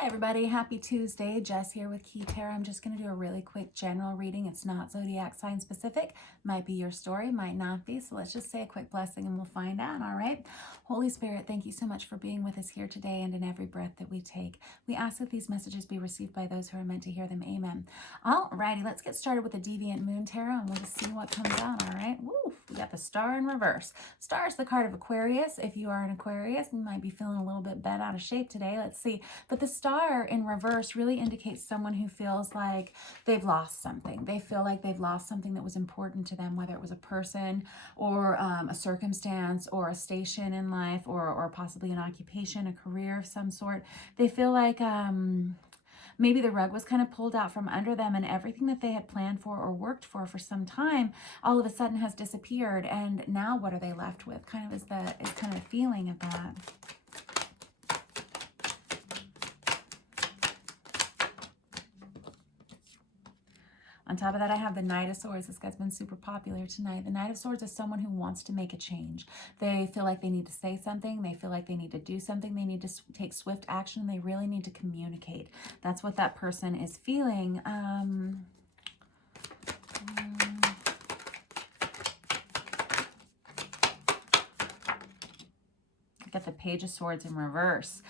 Hi everybody, happy Tuesday. Jess here with Key Tarot. I'm just going to do a really quick general reading. It's not zodiac sign specific. Might be your story, might not be. So let's just say a quick blessing and we'll find out, all right? Holy Spirit, thank you so much for being with us here today and in every breath that we take. We ask that these messages be received by those who are meant to hear them. Amen. All righty, let's get started with the Deviant Moon Tarot and we'll just see what comes out, all right? Woo, we got the Star in reverse. Star is the card of Aquarius. If you are an Aquarius, you might be feeling a little bit bent out of shape today. Let's see. But the Star in reverse really indicates someone who feels like they've lost something. They feel like they've lost something that was important to them, whether it was a person or a circumstance or a station in life or possibly an occupation, a career of some sort. They feel like maybe the rug was kind of pulled out from under them and everything that they had planned for or worked for some time all of a sudden has disappeared. And now what are they left with? Kind of is kind of the feeling of that. On top of that, I have the Knight of Swords. This guy's been super popular tonight. The Knight of Swords is someone who wants to make a change. They feel like they need to say something. They feel like they need to do something. They need to take swift action. They really need to communicate. That's what that person is feeling. I got the Page of Swords in reverse.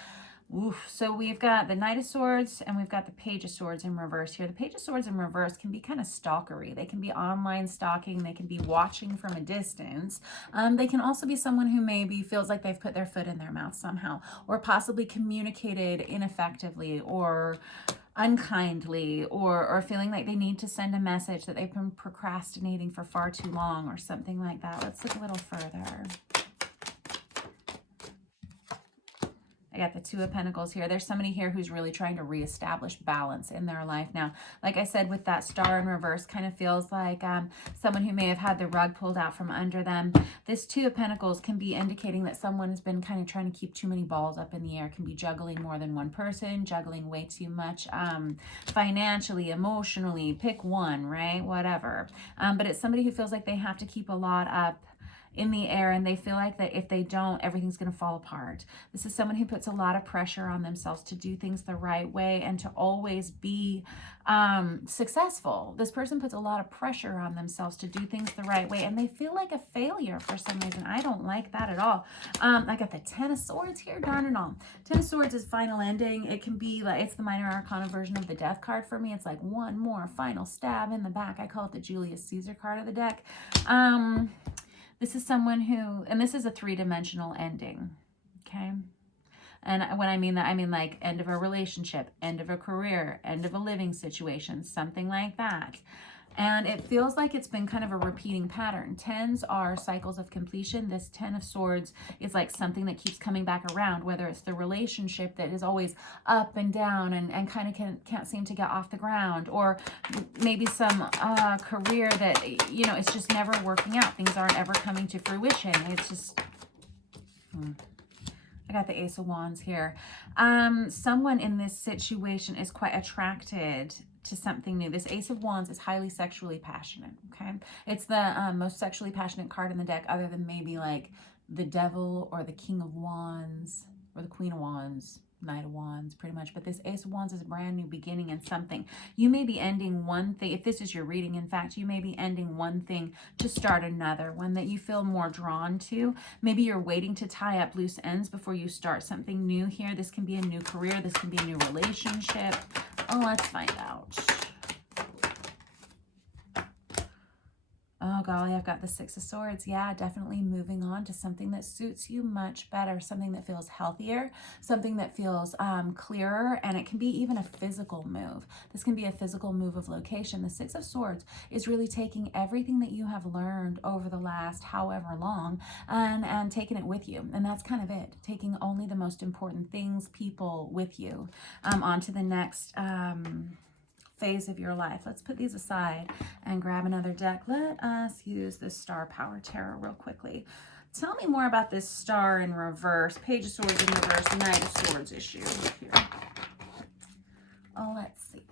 Oof. So we've got the Knight of Swords and we've got the Page of Swords in reverse here. The Page of Swords in reverse can be kind of stalkery. They can be online stalking. They can be watching from a distance. They can also be someone who maybe feels like they've put their foot in their mouth somehow, or possibly communicated ineffectively or unkindly, or feeling like they need to send a message that they've been procrastinating for far too long or something like that. Let's look a little further. I got the Two of Pentacles here. There's somebody here who's really trying to reestablish balance in their life now. Like I said, with that Star in reverse, kind of feels like someone who may have had the rug pulled out from under them. This Two of Pentacles can be indicating that someone has been kind of trying to keep too many balls up in the air, can be juggling more than one person, juggling way too much financially, emotionally, pick one, right? Whatever. But it's somebody who feels like they have to keep a lot up in the air and they feel like that if they don't, everything's going to fall apart. This is someone who puts a lot of pressure on themselves to do things the right way and to always be successful. This person puts a lot of pressure on themselves to do things the right way and they feel like a failure for some reason. I don't like that at all. I got the Ten of Swords here, darn it all. Ten of Swords is final ending. It can be like, it's the minor arcana version of the Death card for me. It's like one more final stab in the back. I call it the Julius Caesar card of the deck. This is someone who, and this is a three-dimensional ending, okay? And when I mean that, I mean like end of a relationship, end of a career, end of a living situation, something like that. And it feels like it's been kind of a repeating pattern. Tens are cycles of completion. This Ten of Swords is like something that keeps coming back around, whether it's the relationship that is always up and down and kind of can't seem to get off the ground, or maybe some career that, you know, it's just never working out. Things aren't ever coming to fruition. It's just... I got the Ace of Wands here. Someone in this situation is quite attracted to something new. This Ace of Wands is highly sexually passionate, okay? It's the most sexually passionate card in the deck other than maybe like the Devil or the King of Wands or the Queen of Wands, Knight of Wands, pretty much. But this Ace of Wands is a brand new beginning in something. You may be ending one thing. If this is your reading, in fact, you may be ending one thing to start another, one that you feel more drawn to. Maybe you're waiting to tie up loose ends before you start something new here. This can be a new career. This can be a new relationship. Oh, let's find out. Oh, golly, I've got the Six of Swords. Yeah, definitely moving on to something that suits you much better, something that feels healthier, something that feels clearer, and it can be even a physical move. This can be a physical move of location. The Six of Swords is really taking everything that you have learned over the last however long and taking it with you. And that's kind of it, taking only the most important things, people with you on to the next phase of your life. Let's put these aside and grab another deck. Let us use this Star Power Tarot real quickly. Tell me more about this Star in reverse, Page of Swords in reverse, Knight of Swords issue here. Oh, let's see.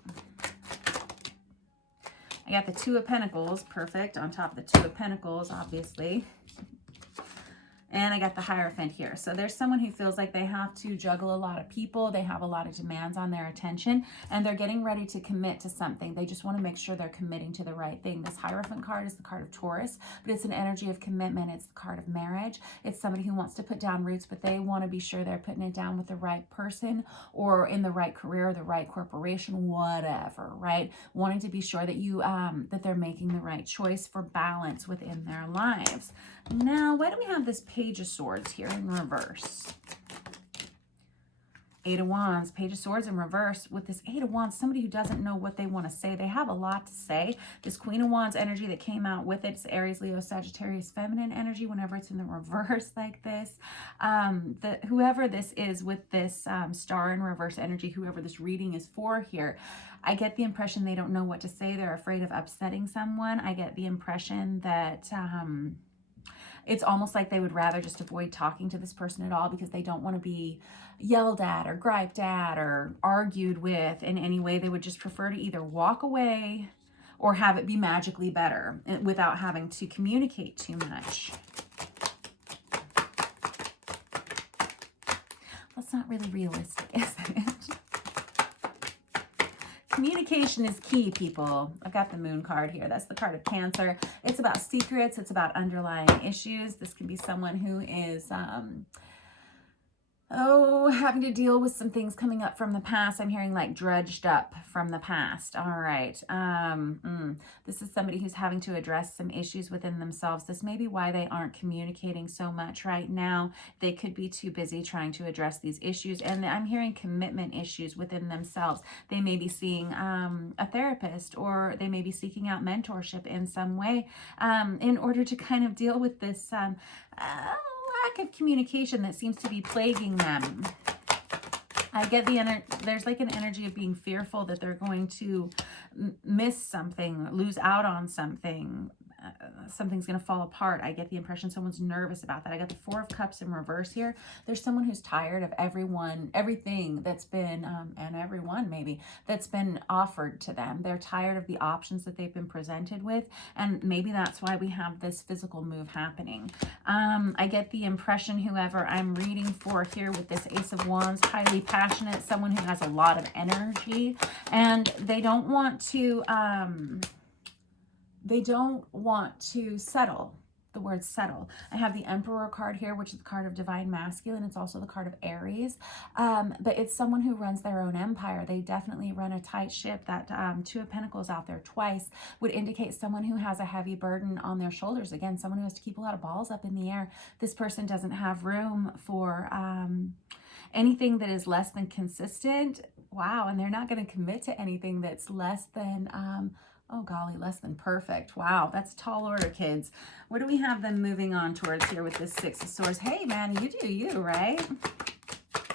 I got the Two of Pentacles, perfect, on top of the Two of Pentacles, obviously. And I got the Hierophant here. So there's someone who feels like they have to juggle a lot of people. They have a lot of demands on their attention, and they're getting ready to commit to something. They just want to make sure they're committing to the right thing. This Hierophant card is the card of Taurus, but it's an energy of commitment. It's the card of marriage. It's somebody who wants to put down roots, but they want to be sure they're putting it down with the right person or in the right career, the right corporation, whatever, right? Wanting to be sure that that they're making the right choice for balance within their lives. Now, why do we have this Page of Swords here in reverse? Eight of Wands, Page of Swords in reverse. With this Eight of Wands, somebody who doesn't know what they want to say. They have a lot to say. This Queen of Wands energy that came out with it, it's Aries, Leo, Sagittarius, feminine energy whenever it's in the reverse like this. Whoever this is with this star in reverse energy, whoever this reading is for here, I get the impression they don't know what to say. They're afraid of upsetting someone. I get the impression that it's almost like they would rather just avoid talking to this person at all because they don't want to be yelled at or griped at or argued with in any way. They would just prefer to either walk away or have it be magically better without having to communicate too much. That's not really realistic, is it? Communication is key, people. I've got the Moon card here. That's the card of Cancer. It's about secrets. It's about underlying issues. This can be someone who is, having to deal with some things coming up from the past. I'm hearing like drudged up from the past. All right. This is somebody who's having to address some issues within themselves. This may be why they aren't communicating so much right now. They could be too busy trying to address these issues. And I'm hearing commitment issues within themselves. They may be seeing a therapist, or they may be seeking out mentorship in some way in order to kind of deal with this lack of communication that seems to be plaguing them. I get there's like an energy of being fearful that they're going to miss something, lose out on something. Something's going to fall apart. I get the impression someone's nervous about that. I got the Four of Cups in reverse here. There's someone who's tired of everything that's been, and everyone maybe, that's been offered to them. They're tired of the options that they've been presented with, and maybe that's why we have this physical move happening. I get the impression whoever I'm reading for here with this Ace of Wands, highly passionate, someone who has a lot of energy, and they don't want to settle. The word settle. I have the Emperor card here, which is the card of divine masculine. It's also the card of Aries. But it's someone who runs their own empire. They definitely run a tight ship. That Two of Pentacles out there twice would indicate someone who has a heavy burden on their shoulders. Again, someone who has to keep a lot of balls up in the air. This person doesn't have room for anything that is less than consistent. Wow. And they're not going to commit to anything that's less than oh golly, less than perfect. Wow, that's tall order, kids. What do we have them moving on towards here with this Six of Swords? Hey, man, you do you, right?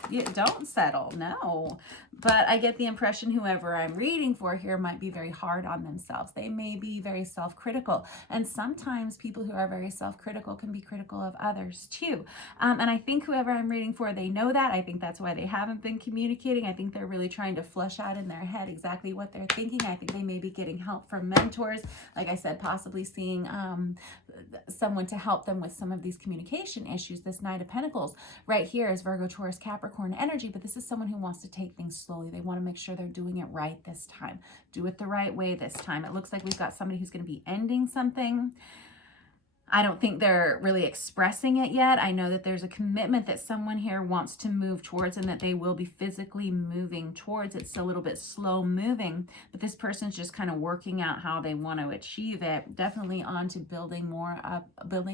You don't settle, no. But I get the impression whoever I'm reading for here might be very hard on themselves. They may be very self-critical. And sometimes people who are very self-critical can be critical of others too. And I think whoever I'm reading for, they know that. I think that's why they haven't been communicating. I think they're really trying to flush out in their head exactly what they're thinking. I think they may be getting help from mentors. Like I said, possibly seeing someone to help them with some of these communication issues. This Knight of Pentacles right here is Virgo, Taurus, Capricorn energy, but this is someone who wants to take things slowly. They want to make sure they're doing it right this time. Do it the right way this time. It looks like we've got somebody who's going to be ending something. I don't think they're really expressing it yet. I know that there's a commitment that someone here wants to move towards and that they will be physically moving towards. It's a little bit slow moving, but this person's just kind of working out how they want to achieve it. Definitely on to building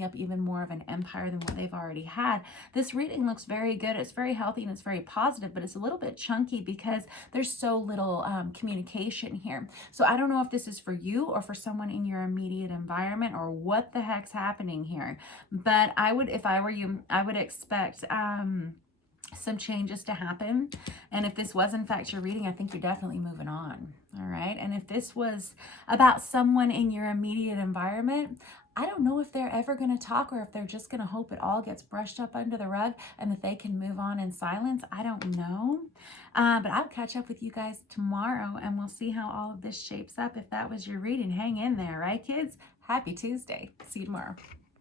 up even more of an empire than what they've already had. This reading looks very good. It's very healthy and it's very positive, but it's a little bit chunky because there's so little communication here. So I don't know if this is for you or for someone in your immediate environment or what the heck's happening here, but I would, if I were you, I would expect some changes to happen. And if this was in fact your reading, I think you're definitely moving on. All right. And if this was about someone in your immediate environment, I don't know if they're ever going to talk or if they're just going to hope it all gets brushed up under the rug and that they can move on in silence. I don't know. But I'll catch up with you guys tomorrow and we'll see how all of this shapes up. If that was your reading, hang in there, right, kids? Happy Tuesday. See you tomorrow.